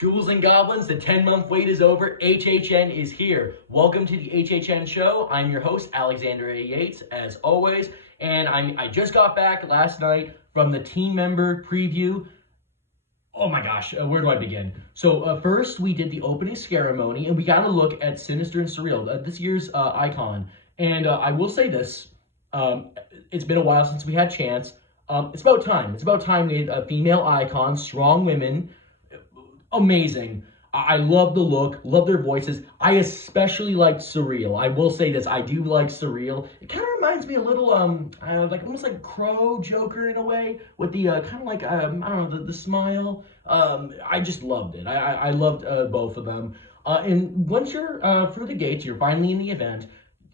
Ghouls and Goblins, the 10-month wait is over. HHN is here. Welcome to the HHN show. I'm your host, Alexander A. Yates, as always. And I just got back last night from the team member preview. Oh my gosh, where do I begin? So first we did the opening ceremony, and we got a look at Sinister and Surreal, this year's icon. And I will say this, it's been a while since we had Chance. It's about time. It's about time we had a female icon, strong women. Amazing. I love the look, love their voices. I especially like Surreal. I will say this, I do like Surreal. It kind of reminds me a little, like almost like Crow Joker in a way, with the kind of like, I don't know, the smile. I just loved it. I loved both of them. And once you're through the gates, you're finally in the event.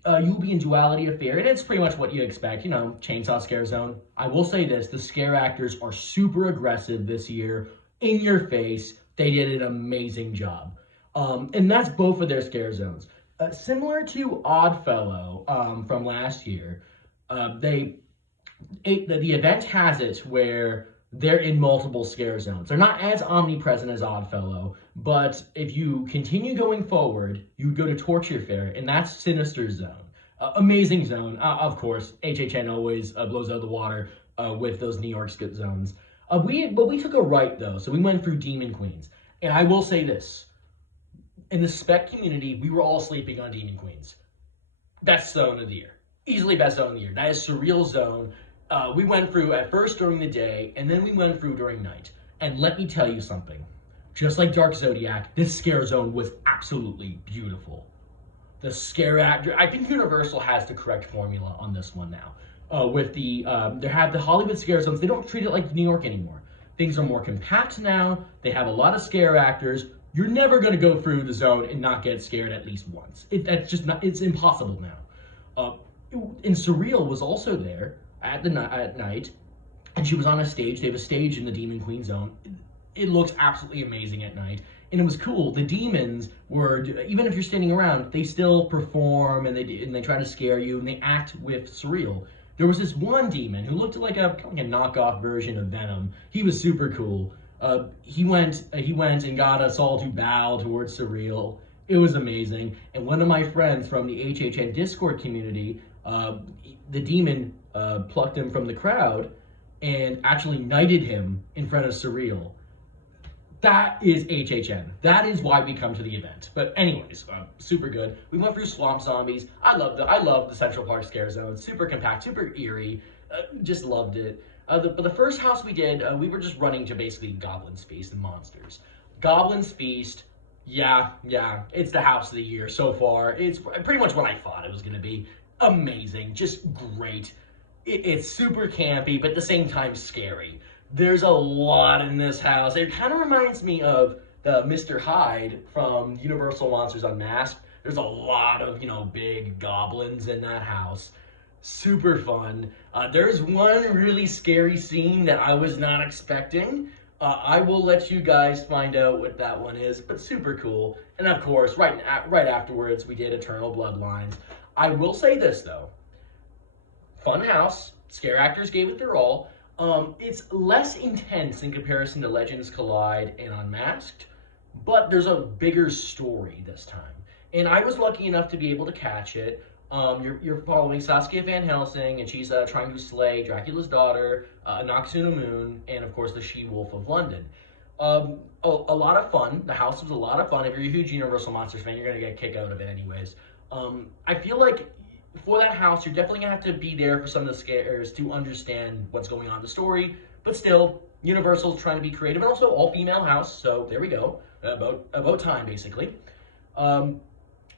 You'll be in Duality Affair, and it's pretty much what you expect, you know, Chainsaw Scare Zone. I will say this, the scare actors are super aggressive this year, in your face. They did an amazing job. And that's both of their scare zones. Similar to Oddfellow from last year, the event has it where they're in multiple scare zones. They're not as omnipresent as Oddfellow, but if you continue going forward, you go to Torture Fair, and that's Sinister Zone. Amazing zone. Of course, HHN always blows out of the water with those New York zones. But we took a right, though, so we went through Demon Queens. And I will say this, in the spec community, we were all sleeping on Demon Queens. Best zone of the year. Easily best zone of the year. That is Surreal Zone. We went through at first during the day, and then we went through during night. And let me tell you something. Just like Dark Zodiac, this scare zone was absolutely beautiful. The scare actor, I think Universal has the correct formula on this one now. With the, they have the Hollywood scare zones. They don't treat it like New York anymore. Things are more compact now. They have a lot of scare actors. You're never going to go through the zone and not get scared at least once. That's just not, it's impossible now. And Surreal was also there at night, and she was on a stage. They have a stage in the Demon Queen zone. It looks absolutely amazing at night. And it was cool. The demons were, even if you're standing around, they still perform, and they try to scare you, and they act with Surreal. There was this one demon who looked like a knockoff version of Venom. He was super cool. He went and got us all to bow towards Surreal. It was amazing. And one of my friends from the HHN Discord community, the demon plucked him from the crowd and actually knighted him in front of Surreal. That is HHN. That is why we come to the event. But anyways, super good. We went through Swamp Zombies. I love the Central Park Scare Zone. Super compact, super eerie. Just loved it. But the first house we did, we were just running to basically Goblin's Feast and Monsters. Goblin's Feast, yeah, it's the house of the year so far. It's pretty much what I thought it was going to be. Amazing, just great. It's super campy, but at the same time scary. There's a lot in this house. It kind of reminds me of the Mr. Hyde from Universal Monsters Unmasked. There's a lot of, big goblins in that house. Super fun. There's one really scary scene that I was not expecting. I will let you guys find out what that one is, but super cool. And of course, right afterwards, we did Eternal Bloodlines. I will say this, though. Fun house. Scare actors gave it their all. It's less intense in comparison to Legends Collide and Unmasked, but there's a bigger story this time. And I was lucky enough to be able to catch it. You're following Saskia Van Helsing, and she's trying to slay Dracula's daughter, Noxuna Moon, and of course the She-Wolf of London. A lot of fun. The house was a lot of fun. If you're a huge Universal Monsters fan, you're going to get a kick out of it anyways. I feel like for that house, you're definitely going to have to be there for some of the scares to understand what's going on in the story. But still, Universal's trying to be creative, and also all-female house, so there we go. About time, basically. And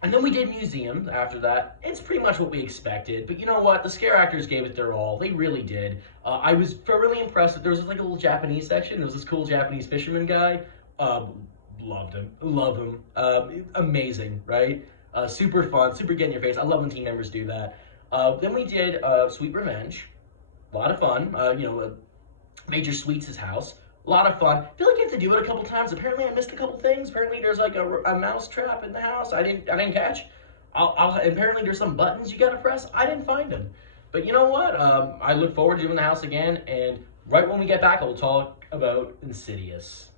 then we did museums after that. It's pretty much what we expected, but you know what? The scare actors gave it their all. They really did. I was thoroughly impressed. There was like a little Japanese section. There was this cool Japanese fisherman guy. Loved him. Love him. Amazing, right? Super fun, super get in your face. I love when team members do that. Then we did Sweet Revenge. A lot of fun. Major Sweets' house. A lot of fun. I feel like you have to do it a couple times. Apparently, I missed a couple things. Apparently, there's like a mouse trap in the house. I didn't catch. Apparently, there's some buttons you gotta press. I didn't find them. But you know what? I look forward to doing the house again. And right when we get back, I'll talk about Insidious.